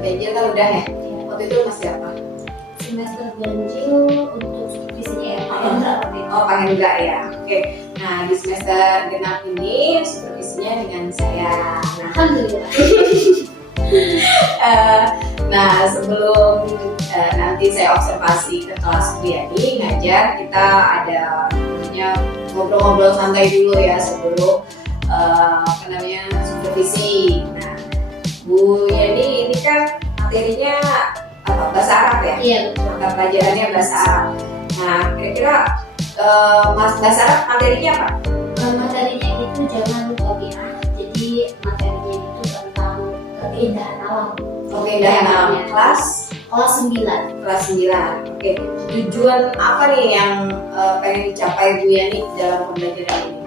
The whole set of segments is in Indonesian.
ganjil kan udah ya. Waktu itu masih apa? Semester ganjil untuk supervisinya ya Pak Hendra waktu itu. Oh Pak Hendra ya. Oke. Nah di semester genap ini supervisinya dengan saya. Nah, Alhamdulillah. nah sebelum nanti saya observasi ke kelas Bu Yani ngajar, kita ada namanya ngobrol-ngobrol santai dulu ya sebelum apa namanya supervisi. Nah Bu Yani ini kan materinya apa, bahasa Arab ya? Iya betul. Mata pelajarannya bahasa Arab. Nah kira-kira Mas bahasa Arab materinya apa? Materinya itu jangan tabiat. Jadi materinya itu tentang keindahan alam. Keindahan alam. Kelas 9. kelas 9. Oke. Tujuan apa nih yang pengen dicapai Bu Yani dalam pembelajaran ini?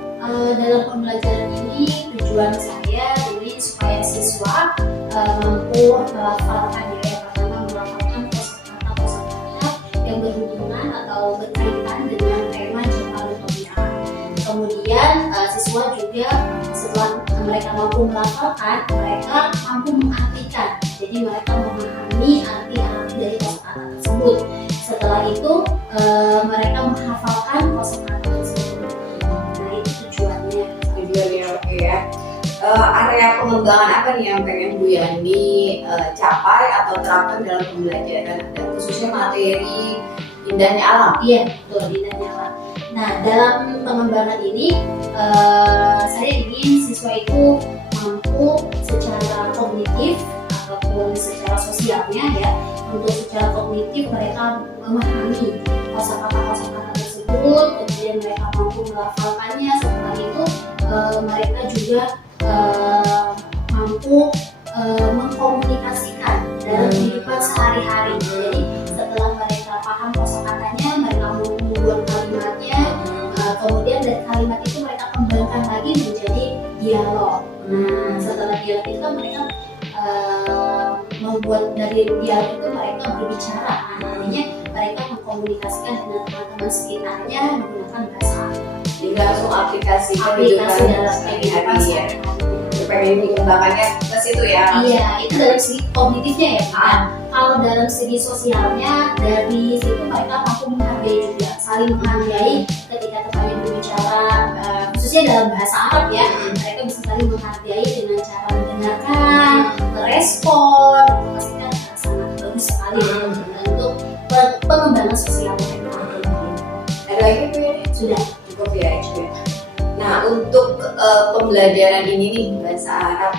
Dalam pembelajaran ini tujuan saya ini supaya siswa mampu melafalkan ya, yang pertama melafalkan kosakata yang berhubungan atau berkaitan dengan tema Jamalul Tabiat. Kemudian siswa juga setelah mereka mampu melafalkan, mereka mampu mengartikan. Jadi mereka memahami arti-arti dari kosakata tersebut. Setelah itu mereka menghafalkan kosakata tersebut. Nah itu tujuannya. Tujuannya oke ya. Area pengembangan apa nih yang pengen Bu Yani capai atau terapkan dalam pembelajaran dan khususnya materi indahnya alam? Iya betul, indahnya alam. Nah dalam pengembangan ini saya ingin siswa itu mampu secara kognitif ataupun secara sosialnya ya. Untuk secara kognitif mereka memahami kosakata tersebut, kemudian mereka mampu melafalkannya. Setelah itu mereka juga mampu mengkomunikasikan dalam kehidupan sehari-hari. Jadi setelah mereka paham kosakatanya, mereka membuat kalimatnya, kemudian dari kalimat itu mereka kembangkan lagi menjadi dialog. Nah setelah dialog itu mereka membuat dari dialog itu mereka berbicara. Nah artinya mereka mengkomunikasikan dengan teman-teman sekitarnya menggunakan bahasa Arab. Jadi langsung aplikasi dalam kehidupan ya. Pengen dikembangkannya ke situ ya. Iya, itu dalam segi kognitifnya ya Pak. Kalau dalam segi sosialnya, dari situ mereka mampu menghargai juga, saling menghargai ketika temannya berbicara, khususnya dalam bahasa Arab ya. Mereka bisa saling menghargai dengan cara mendengarkan, merespon. Itu pasti kan sangat bagus sekali untuk pengembangan sosial mereka. Ada lagi Bu Yani? Sudah. Cukup ya itu. Nah untuk pembelajaran ini nih bahasa Arab,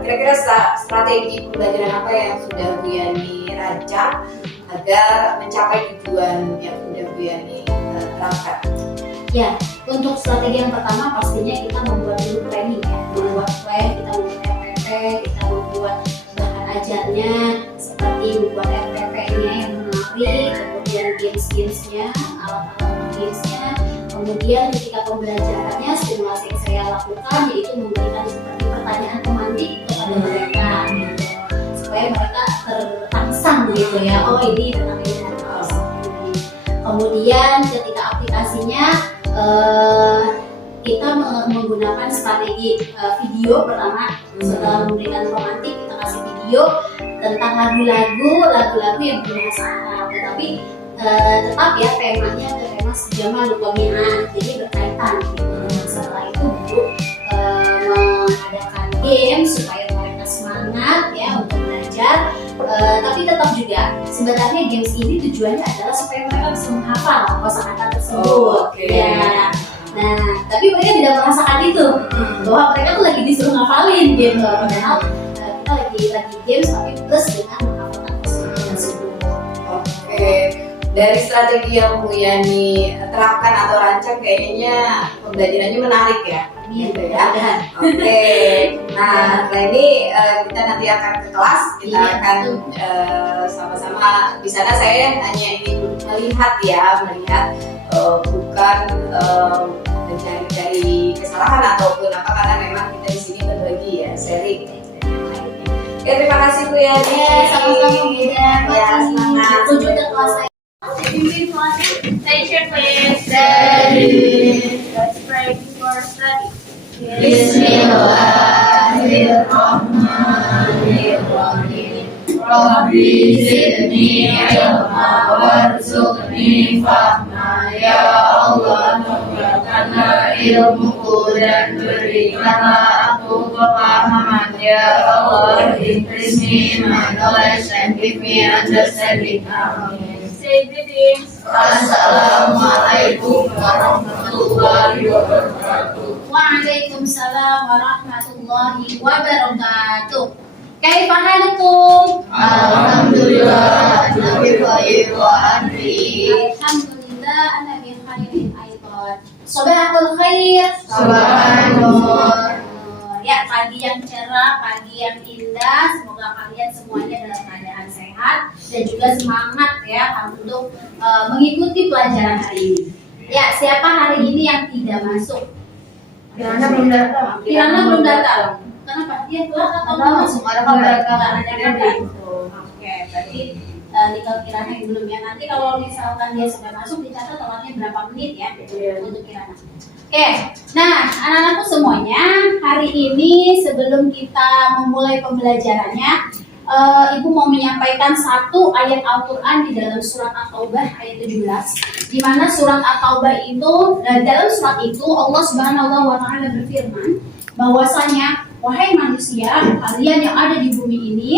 kira-kira strategi pembelajaran apa yang sudah Bu Yani rancang agar mencapai tujuan yang sudah Bu Yani terapkan? Ya, untuk strategi yang pertama pastinya kita membuat dulu planning ya, membuat plan, kita membuat RPP, kita membuat bahan ajarnya seperti membuat RPP-nya yang menarik, kemudian games-gamesnya, alat-alat gamesnya. Kemudian ketika pembelajarannya, stimulasi yang saya lakukan yaitu memberikan seperti pertanyaan pemantik kepada mereka gitu, supaya mereka terangsang gitu ya, oh ini tentang ini. Kemudian ketika aplikasinya kita menggunakan strategi video pertama. Setelah memberikan pemantik, kita kasih video tentang lagu-lagu yang berbahasa Arab, tetapi tetap ya temanya ke tema Jamalul Tabiat, jadi berkaitan gitu. Setelah itu baru mengadakan game supaya mereka semangat ya untuk belajar, tapi tetap juga sebenarnya games ini tujuannya adalah supaya mereka bisa menghafal kosakata tersebut. Ya. Nah, tapi mereka tidak merasakan itu bahwa mereka tuh lagi disuruh ngafalin gitu. Padahal kita lagi games tapi plus dengan menghafalkan kosakata tersebut. Oke. Dari strategi yang Bu Yani terapkan atau rancang kayaknya pembelajarannya menarik ya. Gitu ya. Oke. Nah, setelah ini kita nanti akan ke kelas, kita akan sama-sama di sana. Saya hanya ingin melihat bukan mencari kesalahan ataupun apa, karena memang kita di sini berbagi ya, sharing. Oke, terima kasih Bu Yani. Sama-sama Bu Yani. Ya, semangat. Tujuh ke kelas saya. Attention please. Let's pray before study. Bismillahirrahmanirrahim. Rabbi zidni ilma warzuqni fahma. Ya Allah, tambahkanlah ilmuku dan berikanlah aku kepahaman. Ya Allah, increase me my knowledge and give me understanding. Amin. Say greetings. Assalamualaikum warahmatullahi wabarakatuh. Waalaikumsalam warahmatullahi wabarakatuh. Kaifa halukum? Alhamdulillah, ana bi khair wa anti. Alhamdulillah, ana bi khairin aidan. Sabahul khair. Subhanallah. Ya, pagi yang cerah, pagi yang indah. Semoga kalian semuanya dalam keadaan sehat dan juga semangat ya untuk mengikuti pelajaran hari ini. Ya, siapa hari ini yang tidak masuk? Kirana belum datang. Kirana belum datang. Kenapa? Dia telat atau belum masuk? Ada kabar. Ada kabar. Oke, berarti tinggal Kirana yang belum ya. Nanti kalau misalkan dia sudah masuk, dicatat telatnya berapa menit ya untuk Kirana. Oke, nah anak-anakku semuanya, hari ini sebelum kita memulai pembelajarannya, Ibu mau menyampaikan satu ayat Al-Quran di dalam surat At-Taubah ayat 17, di mana surat At-Taubah itu, dalam surat itu Allah Subhanahu wa Ta'ala berfirman bahwasanya, wahai manusia, kalian yang ada di bumi ini,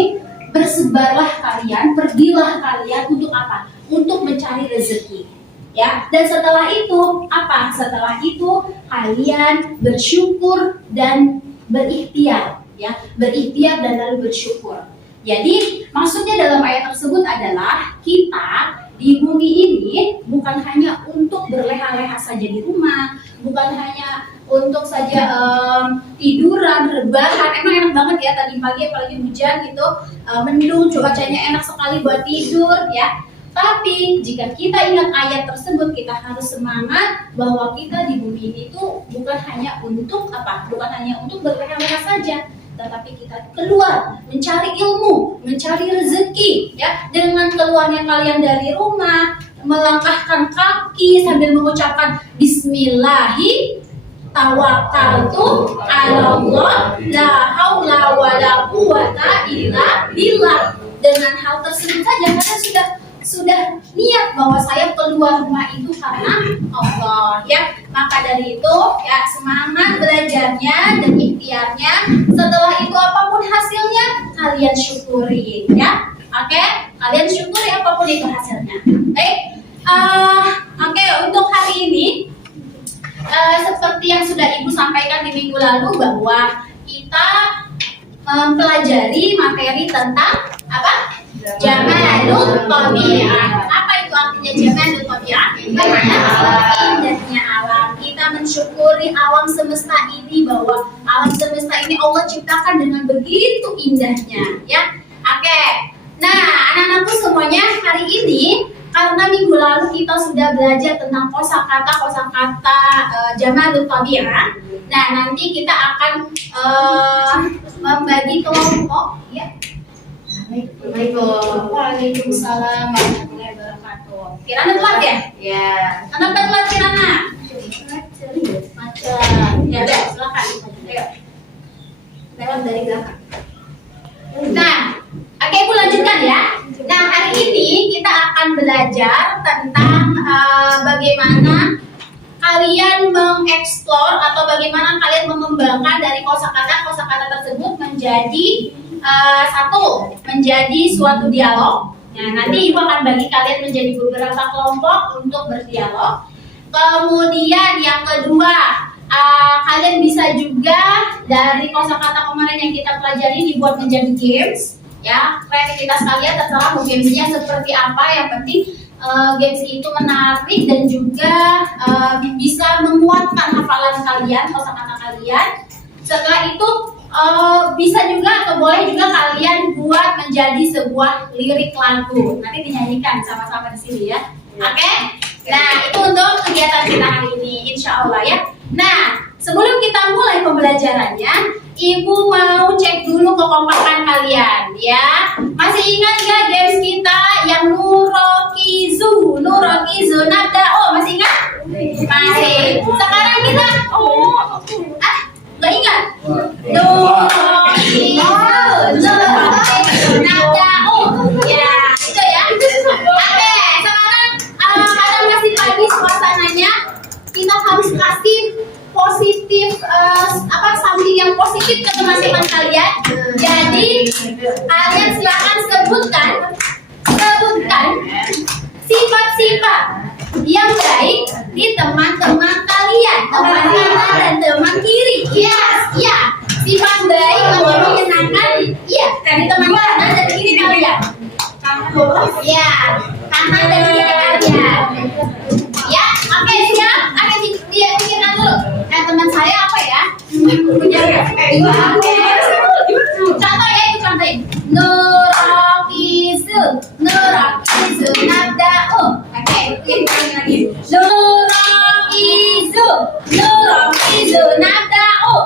bersebarlah kalian, pergilah kalian untuk apa? Untuk mencari rezeki. Ya, dan setelah itu apa? Setelah itu kalian bersyukur dan berikhtiar, ya, berikhtiar dan lalu bersyukur. Jadi maksudnya dalam ayat tersebut adalah kita di bumi ini bukan hanya untuk berleha-leha saja di rumah, bukan hanya untuk saja tiduran, rebahan. Emang enak banget ya tadi pagi apalagi hujan gitu, mendung, cuacanya enak sekali buat tidur ya. Tapi jika kita ingat ayat tersebut, kita harus semangat bahwa kita di bumi ini tuh bukan hanya untuk apa? Bukan hanya untuk berleha-leha saja, tetapi kita keluar mencari ilmu, mencari rezeki, ya. Dengan keluarnya kalian dari rumah, melangkahkan kaki sambil mengucapkan Bismillahi tawakkaltu 'ala Allah la haula wala quwata illa billah. Dengan hal tersebut saja kalian sudah niat bahwa saya keluar rumah itu karena Allah, ya. Maka dari itu ya semangat belajarnya dan ikhtiarnya. Setelah itu apapun hasilnya kalian syukuri, ya. Oke, kalian syukuri apapun itu hasilnya. Baik. Oke, untuk hari ini seperti yang sudah Ibu sampaikan di minggu lalu bahwa kita mempelajari materi tentang apa? Jamalul Tabi'ah. Apa itu artinya Jamalul Tabi'ah? Indahnya alam. Kita mensyukuri alam semesta ini, bahwa alam semesta ini Allah ciptakan dengan begitu indahnya, ya. Oke. Nah, anak-anakku semuanya, hari ini karena minggu lalu kita sudah belajar tentang kosakata Jamalul Tabi'ah. Nah, nanti kita akan membagi kelompok, ya. Waalaikumsalam warahmatullahi wabarakatuh. Kirana telat ya? Ya. Kenapa telat Kirana? Macet. Ya udah, silakan. Ayo. Lewat dari belakang. Nah, oke, Ibu lanjutkan ya. Nah, hari ini kita akan belajar tentang bagaimana kalian mengeksplor atau bagaimana kalian mengembangkan dari kosakata tersebut menjadi menjadi suatu dialog. Nah, nanti Ibu akan bagi kalian menjadi beberapa kelompok untuk berdialog. Kemudian yang kedua, kalian bisa juga dari kosakata kemarin yang kita pelajari dibuat menjadi games. Ya, kreativitas kalian terserah mau gamesnya seperti apa. Yang penting games itu menarik dan juga bisa menguatkan hafalan kalian, kosakata kalian. Setelah itu bisa juga atau boleh juga kalian buat menjadi sebuah lirik lagu. Nanti dinyanyikan sama-sama di sini ya. Oke? Nah, itu untuk kegiatan kita hari ini, insya Allah ya. Nah, sebelum kita mulai pembelajarannya, Ibu mau cek dulu kekompakan kalian ya. Masih ingat ya games kita yang Nurokizu, masih ingat? Masih. Sekarang kita nggak ingat? Nurokizu, Kalian silakan sebutkan sifat-sifat yang baik di teman-teman kalian, teman kanan dan teman kiri. Ya, sifat baik atau menyenangkan, iya, dari teman kanan dan kiri kalian. Ya, kanan dan kiri kalian. Ya, oke siap. Oke, dia pikirkan dulu. Teman saya apa ya? Contoh ya, itu contoh. Nurakizu nabda'u. Oke, lagi. Nurakizu nabda'u.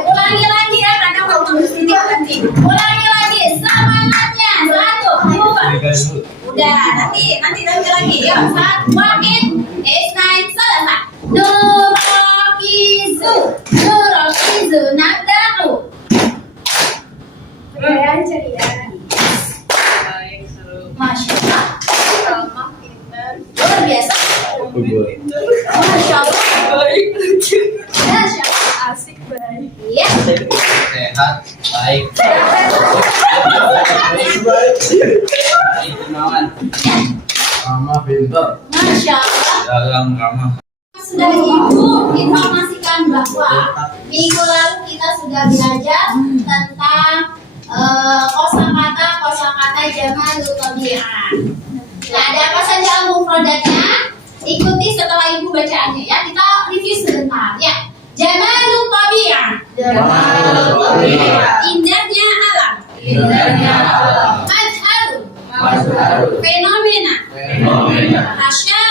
Ulangi lagi ya, karena waktu disini penting. Ulangi lagi, semangatnya. 1, 2. Udah, nanti lagi. Yuk, 1, 1, 8, 9, selesai. Nurakizu nabda'u. Masya Allah. Luar biasa. Masya Allah. Masya Allah. Asik baik. Iya. Sehat, baik. Kenalan. Ramah, pintar. Masya Allah. Dalam ramah. Sudah Ibu informasikan bahwa minggu lalu kita sudah belajar tentang kosakata jamalul tabi'ah. Nah, ada apa saja mufradatnya? Ikuti setelah Ibu bacaannya ya. Kita review sebentar ya. Jamalul tabi'ah. Indahnya alam. Mazharun. Fenomena. Hasya.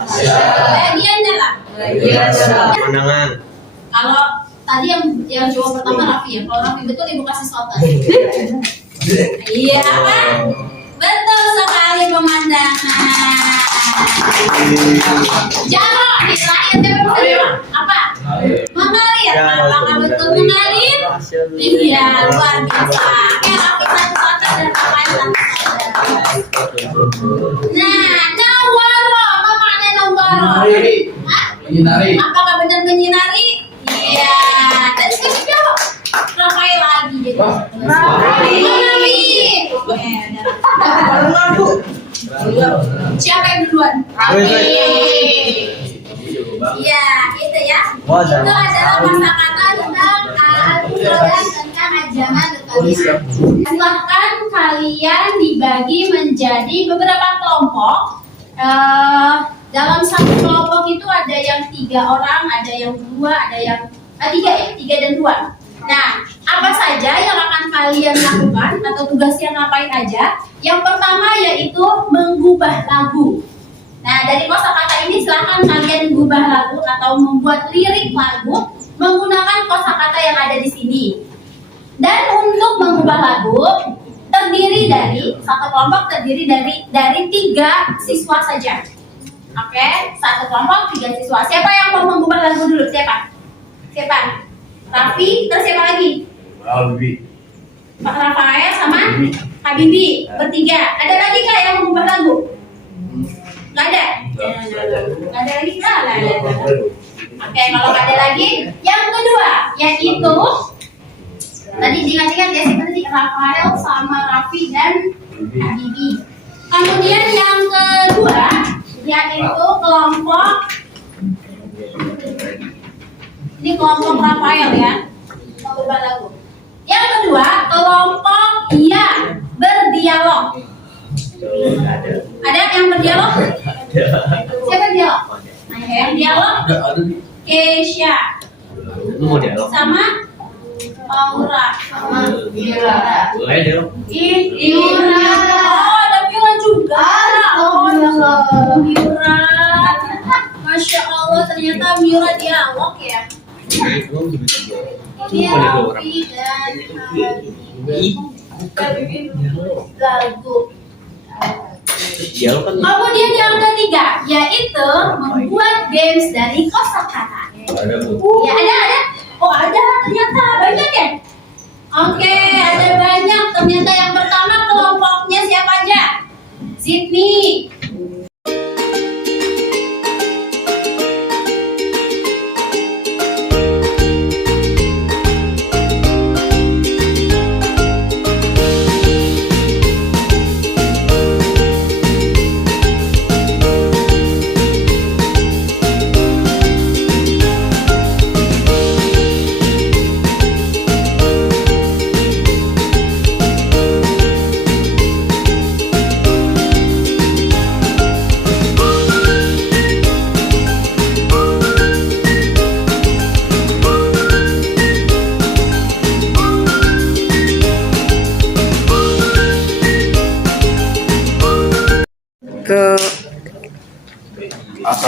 Bagian dalam. Pandangan. Kalau tadi yang jawab pertama Raffi ya. Kalau Raffi betul Ibu kasih slotan. Iya apa? Betul sekali pemandangan. Jarok nih terakhir coba apa? Mengalir. Apakah betul mengalir? Iya luar biasa. Oke Raffi satu slotan dan Raffi satu slotan. Nah, nawaro. Apa makna nawaro? Hah? Menyinari. Apakah benar menyinari? Iya. Dan sekarang jawab. Rafael lagi jadi. Rafael. Siapa yang duluan? Rafael. Iya, itu ya. Itu adalah kosakata tentang al-mufradat tentang ajaman tabi'ah. Silahkan kalian dibagi menjadi beberapa kelompok. Dalam satu kelompok itu ada yang 3 orang, ada yang 2, ada yang 3 dan 2. Nah, apa saja yang akan kalian lakukan atau tugasnya ngapain aja? Yang pertama yaitu menggubah lagu. Nah, dari kosakata ini silakan kalian mengubah lagu atau membuat lirik lagu menggunakan kosakata yang ada di sini. Dan untuk mengubah lagu satu kelompok terdiri dari 3 siswa saja. Oke, satu kelompok 3 siswa. Siapa yang mau mengubah lagu dulu? Siapa? Raffi, terus siapa lagi? Pak Rafael sama Habibi, bertiga. Ada lagi kah yang mengubah lagu? Nggak ada? Nggak ada lagi? Oke, kalau nggak ada lagi, yang kedua yaitu tadi diingat-ingat ya, siapa tadi? Rafael sama Raffi dan Habibi. Kemudian yang kedua yaitu kelompok, ini kelompok Rafael ya, mengubah lagu. Yang kedua kelompok yang berdialog. Ada yang berdialog? Siapa dialog? Nah, yang dialog Keisha sama Aura sama Ira. Ira. Oh, ada Mira juga. Oh, Mira. Masya Allah, ternyata Mira dialog ya. Ini Raffi dan lagu. Kemudian yang ketiga yaitu membuat games dari kosakata. Ya ada. Oh ada, ternyata banyak ya. Oke, ada banyak. Ternyata yang pertama kelompoknya siapa aja? Sydney,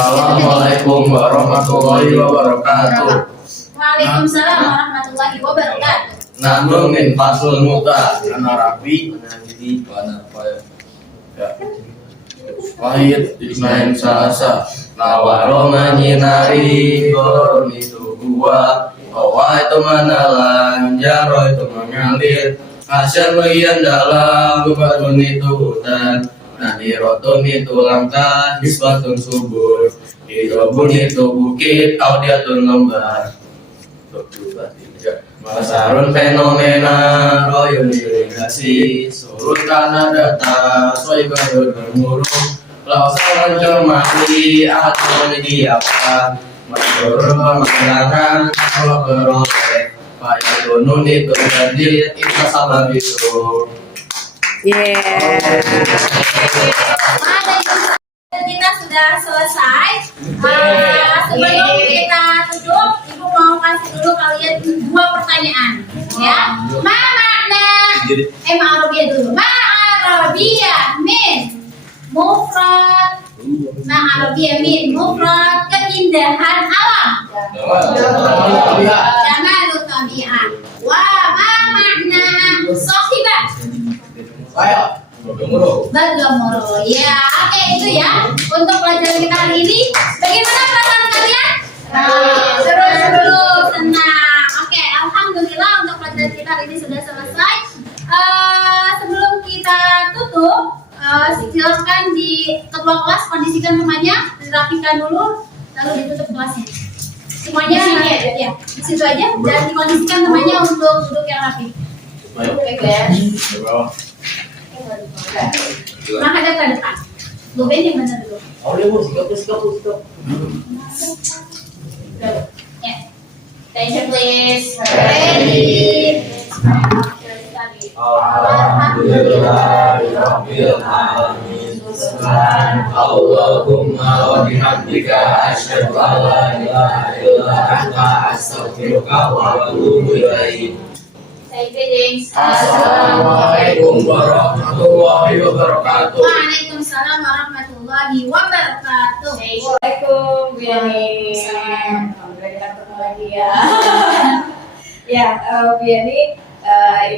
Assalamualaikum warahmatullahi wabarakatuh. Waalaikumsalam warahmatullahi wabarakatuh. Namun min fasul muta ana rapi jadi pada apa ya. Wahid ismail salasa nawaro menyinari goron itu gua bahwa itu menelan jaro itu mengalir hasil bagian dalam gubatun itu hutan nadirotun itu langkah hisbatun subur hidrobun itu bukit audiatun lembar Masarun fenomena royun irigasi surut tanah data soy baru bermurung lausan cermati atau di apa masyurun pemandangan kalau beroleh payah gunung itu jadi kita sabar itu. Kita sudah selesai. Sebelum kita tutup, Ibu mau kasih dulu kalian 2 pertanyaan, ya. Ma Arabia dulu. Ma Arabia min mufrad. Ma Arabia min mufrad keindahan alam. Jamalut tabi'ah. Wa ma makna sahibah. Bagamoro. Ya, oke itu ya. Untuk pelajaran kita hari ini, bagaimana perasaan kalian? Seru, senang. Oke, alhamdulillah untuk pelajaran kita hari ini sudah selesai. Sebelum kita tutup, silakan di ketua kelas kondisikan semuanya, dirapikan dulu, lalu ditutup kelasnya. Semuanya ya, di situ aja dan dikondisikan semuanya untuk duduk yang rapi. Baik ya. Menghadap ke depan. Bu Ben yang mana dulu? Sikap. Ya. Attention please. Ready. Alhamdulillahirabbil alamin. Allahumma wa bihamdika asyhadu an la ilaha illa anta astaghfiruka wa atubu ilaik. Assalamualaikum warahmatullahi wabarakatuh. Waalaikumsalam warahmatullahi wabarakatuh. Assalamualaikum Bu Yani. Alhamdulillah kita ketemu lagi ya. Ya, Bu Yani,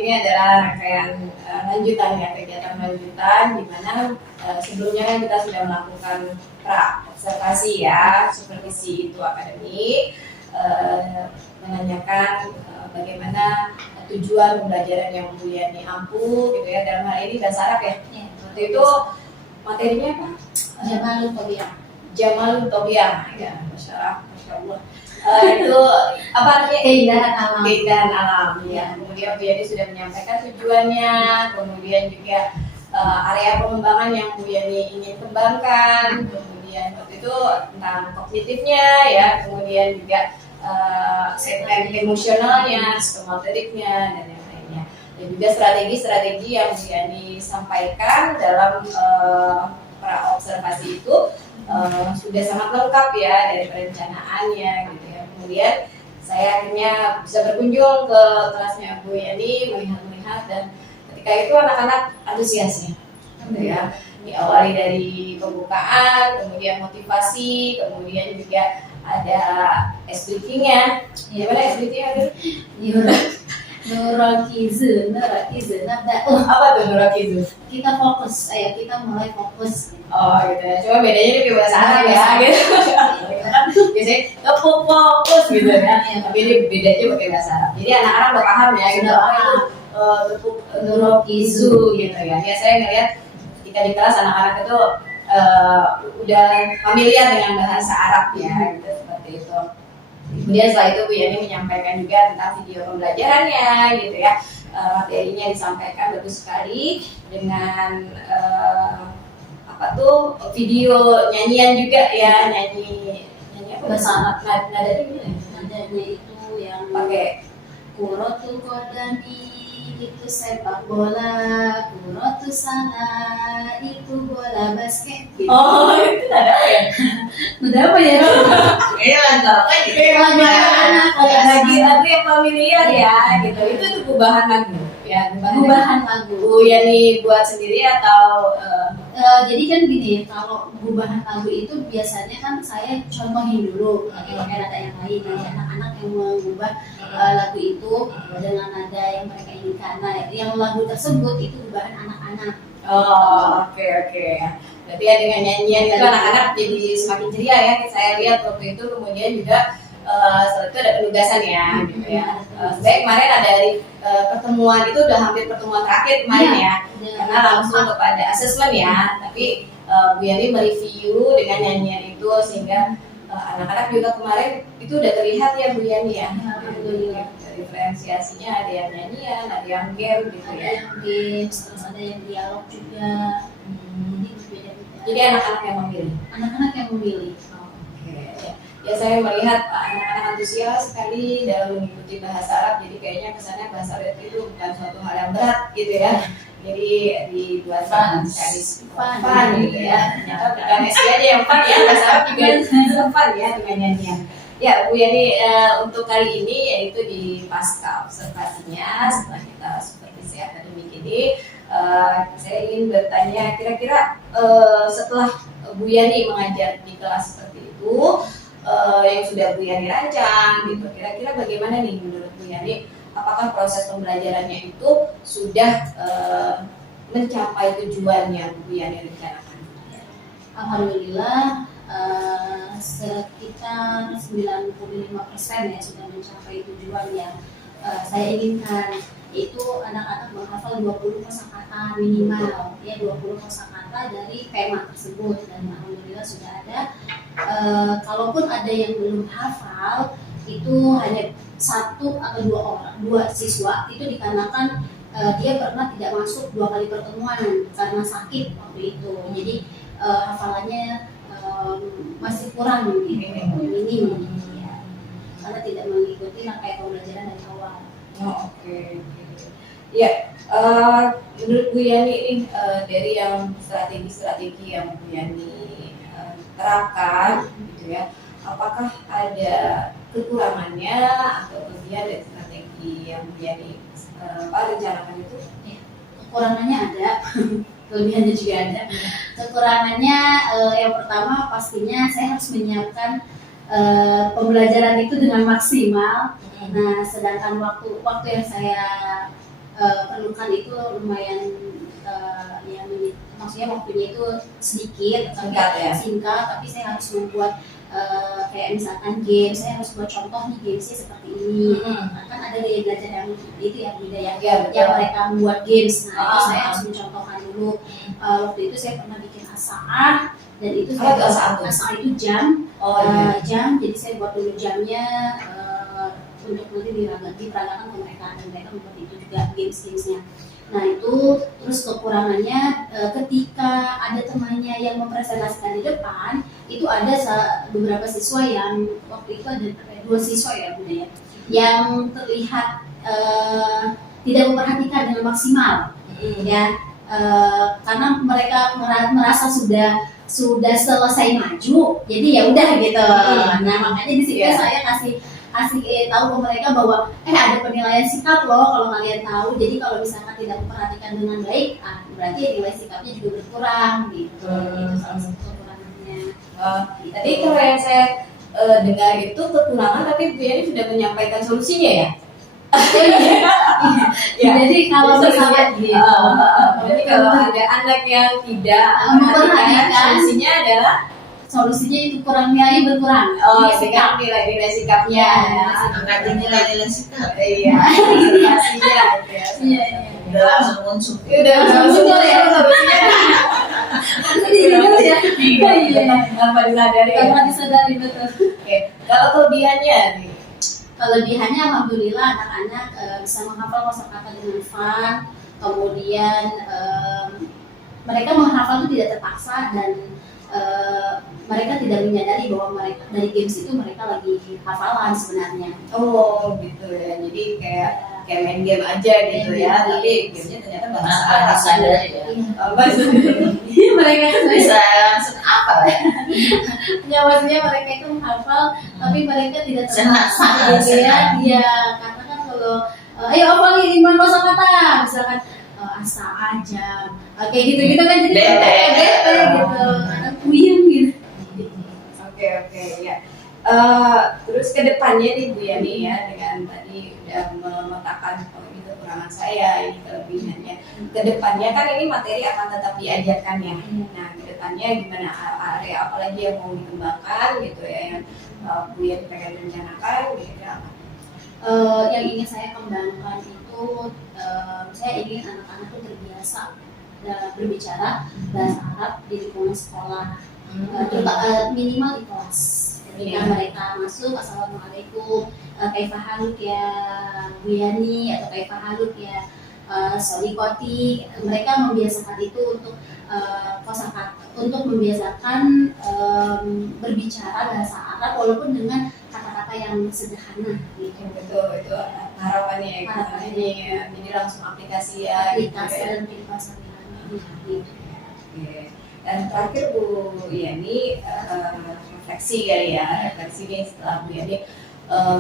ini adalah rangkaian lanjutan ya, kegiatan lanjutan di mana sebelumnya kan kita sudah melakukan pra observasi ya, supervisi itu akademik, menanyakan bagaimana tujuan pembelajaran yang Bu Yani ampuh gitu ya, dalam hal ini bahasa Arab ya. Waktu itu materinya apa? Jamalun Tobiah ya, Masya Allah. Itu apa artinya? Keindahan alam ya. Kemudian Bu Yani sudah menyampaikan tujuannya, kemudian juga area pengembangan yang Bu Yani ingin kembangkan, kemudian waktu itu tentang kognitifnya ya, kemudian juga segmen emosionalnya, psikomotoriknya dan yang lainnya, dan juga strategi-strategi yang Bu Yani sampaikan dalam pra observasi itu sudah sangat lengkap ya, dari perencanaannya gitu ya. Kemudian saya akhirnya bisa berkunjung ke kelasnya Bu Yani, melihat dan ketika itu anak-anak antusiasnya gitu ya, diawali dari pembukaan, kemudian motivasi, kemudian juga ada SBT-nya. Gimana SBT-nya? Nurakizu. Apa tuh Nurakizu? Kita fokus, ayo kita mulai fokus. Oh gitu ya, cuma bedanya di bahasa Arab ya gitu. Biasanya fokus gitu ya, tapi ini bedanya pakai bahasa Arab. Jadi anak-anak udah paham ya gitu. Tepuk Nurakizu gitu ya. Ya saya ngeliat ketika di kelas anak-anak itu udah familiar dengan bahasa Arab ya, gitu, seperti itu. Kemudian setelah itu Bu Yani menyampaikan juga tentang video pembelajarannya gitu ya, materinya disampaikan bagus sekali dengan apa tuh, video nyanyian juga ya, nyanyi apa bahasa Arab, nadanya gimana? Nadanya itu yang pakai Kurotul Kodami itu sepak bola, kurotu sana itu bola basket. Gitu. Oh itu ada apa ya? Udah apa ya? Lancar kan? Lagu yang familiar ya gitu. Itu gubahan lagu ya, Gubahan lagu. Bu Yani buat sendiri atau Jadi kan gini, kalau perubahan lagu itu biasanya kan saya contohin dulu pakai nada yang lain. Nanti anak-anak yang mengubah lagu itu dengan nada yang mereka inginkan. Nah, yang lagu tersebut itu perubahan anak-anak. Oh, oke. Berarti ya dengan nyanyian itu anak-anak jadi semakin ceria ya. Saya lihat waktu itu kemudian juga setelah itu ada penugasan ya, gitu ya. Sebenarnya kemarin ada dari pertemuan itu udah hampir pertemuan terakhir kemarin ya, karena langsung kepada asesmen ya. Tapi Bu Yani mereview dengan nyanyian itu sehingga anak-anak juga kemarin itu udah terlihat ya Bu Yani ya. Diferensiasinya ada yang nyanyian, ada yang game gitu Ada ya. yang games, terus ada yang dialog juga. Jadi berbeda-beda. Jadi anak-anak yang memilih. Anak-anak yang memilih. Oke. Ya saya melihat anak-anak antusias sekali dalam mengikuti bahasa Arab. Jadi kayaknya kesannya bahasa Arab itu bukan suatu hal yang berat gitu ya. Jadi dibuat sekali fun gitu ya. Ternyata bukan SD aja yang fun ya, bahasa Arab juga fun ya dengan nyanyian. Ya Bu Yani, untuk kali ini yaitu di pasca observasinya setelah kita supervisi akademik ini, saya ingin bertanya kira-kira setelah Bu Yani mengajar di kelas seperti itu, yang sudah Bu Yani rancang gitu, kira-kira bagaimana nih menurut Bu Yani, apakah proses pembelajarannya itu sudah mencapai tujuan yang Bu Yani rencanakan? Alhamdulillah sekitar 95% ya sudah mencapai tujuan yang saya inginkan, yaitu anak-anak menghafal 20 kosakata minimal ya, 20 kosakata dari tema tersebut, dan alhamdulillah sudah ada. Kalaupun ada yang belum hafal itu hanya 1 atau 2 siswa, itu dikarenakan dia pernah tidak masuk 2 kali pertemuan karena sakit waktu itu, jadi hafalannya masih kurang gitu, minim ya, karena tidak mengikuti rangkaian pembelajaran dari awal. Oh, oke. Ya, menurut Bu Yani ini dari yang strategi-strategi yang Bu Yani terapkan gitu ya, apakah ada kekurangannya atau kelebihan dari strategi yang Bu Yani rencanakan itu? Ya, kekurangannya ada, kelebihannya juga ada. Kekurangannya yang pertama pastinya saya harus menyiapkan pembelajaran itu dengan maksimal. Nah, sedangkan waktu yang saya perlukan itu lumayan maksudnya waktunya itu sedikit, singkat, tapi saya harus membuat kayak misalkan game, saya harus buat contoh nih gamesnya seperti ini. Kan ada gaya belajar yang itu ya, budaya yang mereka membuat games. Nah, itu saya harus mencontohkan dulu. Waktu itu saya pernah bikin asa'ah, dan itu asa'ah itu jam. Jam, jadi saya buat dulu jamnya untuk nanti diperagakan ke mereka, dan mereka membuat itu juga gamesnya. Nah itu, terus kekurangannya ketika ada temannya yang mempresentasikan di depan, itu ada beberapa siswa yang waktu itu ada 2 siswa ya budaya yang terlihat tidak memperhatikan dengan maksimal ya, karena mereka merasa sudah selesai maju, jadi ya udah gitu. Nah makanya di situ saya kasih tahu ke mereka bahwa ada penilaian sikap loh kalau kalian tahu. Jadi kalau misalkan tidak memperhatikan dengan baik, berarti nilai sikapnya juga berkurang gitu. Itu salah satu kekurangannya. Tadi kalau yang saya dengar itu kekurangan, tapi Bu Yani sudah menyampaikan solusinya ya. Jadi kalau misalnya jadi kalau ada anak yang tidak memperhatikan, solusinya adalah itu kurang nilai berkurang. Sikap nilai sikapnya. Angkatnya nilai-nilai sikap. Iya. Iya. Udah langsung muncul. Udah langsung ya solusinya. Tanpa disadari. Betul. Oke. Kalau kelebihannya nih. Kelebihannya alhamdulillah anak-anak bisa menghafal kosakata dengan fun. Kemudian mereka menghafal itu tidak terpaksa, dan mereka tidak menyadari bahwa mereka dari games itu mereka lagi hafalan sebenarnya. Oh gitu ya. Jadi kayak main game aja gitu ya. Tapi gamenya ternyata bahasa Arab. Sadar ya. Mereka itu Bisa langsung apa ya? ya, maksudnya mereka itu menghafal, tapi mereka tidak Senang, terpaksa gitu ya. Iya, karena kan kalau ayo hafalin 5 kosakata misalkan asa'ah, jam, kayak gitu kan jadi Bete. bete gitu, anak puyeng gitu. Oke, ya. Terus ke depannya nih Bu Yani ya, dengan tadi udah memetakan oh ini kekurangan saya, ini kelebihannya. Ke depannya kan ini materi akan tetap diajarkan ya. Nah, ke depannya gimana, area apa lagi yang mau dikembangkan gitu ya, yang Bu Yani pengen rencanakan gitu ya. Yang ingin saya kembangkan itu saya ingin anak-anak itu terbiasa berbicara bahasa Arab di lingkungan sekolah, minimal di kelas. Ketika mereka masuk, assalamualaikum, kaifa haluk ya Bu Yani atau kaifa haluk ya Solikoti, mereka membiasakan itu untuk kosakata, untuk membiasakan berbicara bahasa Arab walaupun dengan kata-kata yang sederhana gitu. Betul, itu harapannya ya. Ini jadi langsung aplikasi ya. Aplikasi gitu ya. dan kehidupan sehari-hari gitu. Oke. Dan terakhir Bu Yani, refleksi kali ya, refleksi nih setelah Bu Yani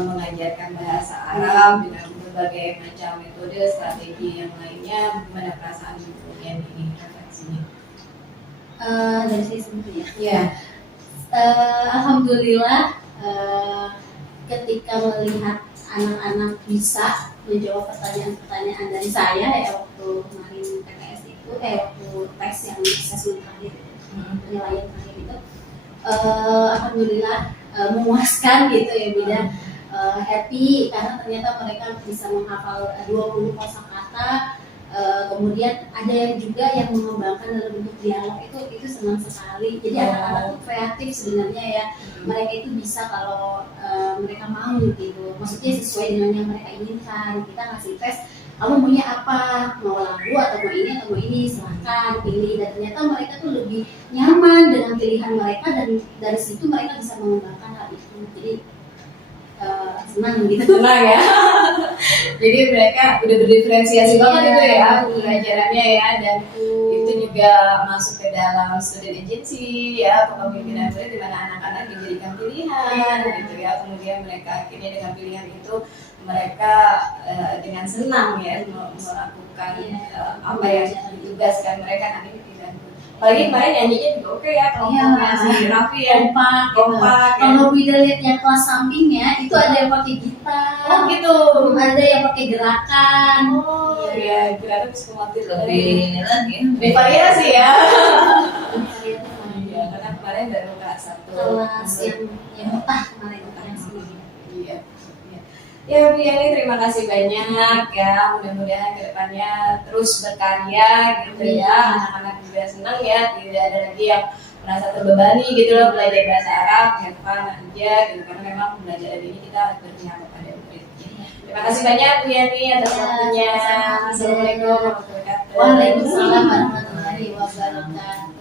mengajarkan bahasa Arab dengan berbagai macam metode, strategi yang lainnya, gimana perasaan Bu Yani ini refleksinya? Dari saya sendiri ya. Iya. Alhamdulillah ketika melihat anak-anak bisa menjawab pertanyaan-pertanyaan dari saya ya waktu kemarin PTS itu waktu tes yang assessment terakhir penilaian terakhir itu alhamdulillah memuaskan gitu ya Bida, happy karena ternyata mereka bisa menghafal 20 kosakata. Kemudian ada yang juga yang mengembangkan dalam bentuk dialog, itu senang sekali. Jadi anak-anak itu kreatif sebenarnya ya, mereka itu bisa kalau mereka mau gitu, maksudnya sesuai dengan yang mereka inginkan. Kita ngasih tes, kamu maunya apa, mau lagu atau mau ini atau mau ini, silahkan pilih. Dan ternyata mereka tuh lebih nyaman dengan pilihan mereka, dan dari situ mereka bisa mengembangkan hal itu. Jadi senang gitu. Senang ya. Jadi mereka udah berdiferensiasi banget itu ya pelajarannya ya, dan itu juga masuk ke dalam student agency ya, kepemimpinan murid di mana anak-anak diberikan pilihan gitu ya. Kemudian mereka akhirnya dengan pilihan itu mereka dengan senang ya melakukan apa yang ditugaskan mereka nanti tidak. Apalagi kemarin nyanyinya juga oke ya, kelompoknya si Raffi ya, kompak. Kalau Bida lihat yang kelas sampingnya itu ada yang pakai gitar, Oh gitu. ada yang pakai gerakan. Oh iya, gerakan psikomotor Lebih lagi. variasi ya. Iya, Iya, karena kemarin baru kelas 1 kelas yang betah kemarin yang sendiri. Iya. Ya Bu Yani, terima kasih banyak ya, mudah-mudahan kedepannya terus berkarya gitu ya, anak-anak juga senang ya, tidak ada lagi yang merasa terbebani gitu loh belajar bahasa Arab, have fun aja gitu, karena memang belajar ini kita berpihak kepada murid. Terima kasih banyak Bu Yani atas waktunya. Assalamualaikum warahmatullahi wabarakatuh. Waalaikumsalam warahmatullahi wabarakatuh.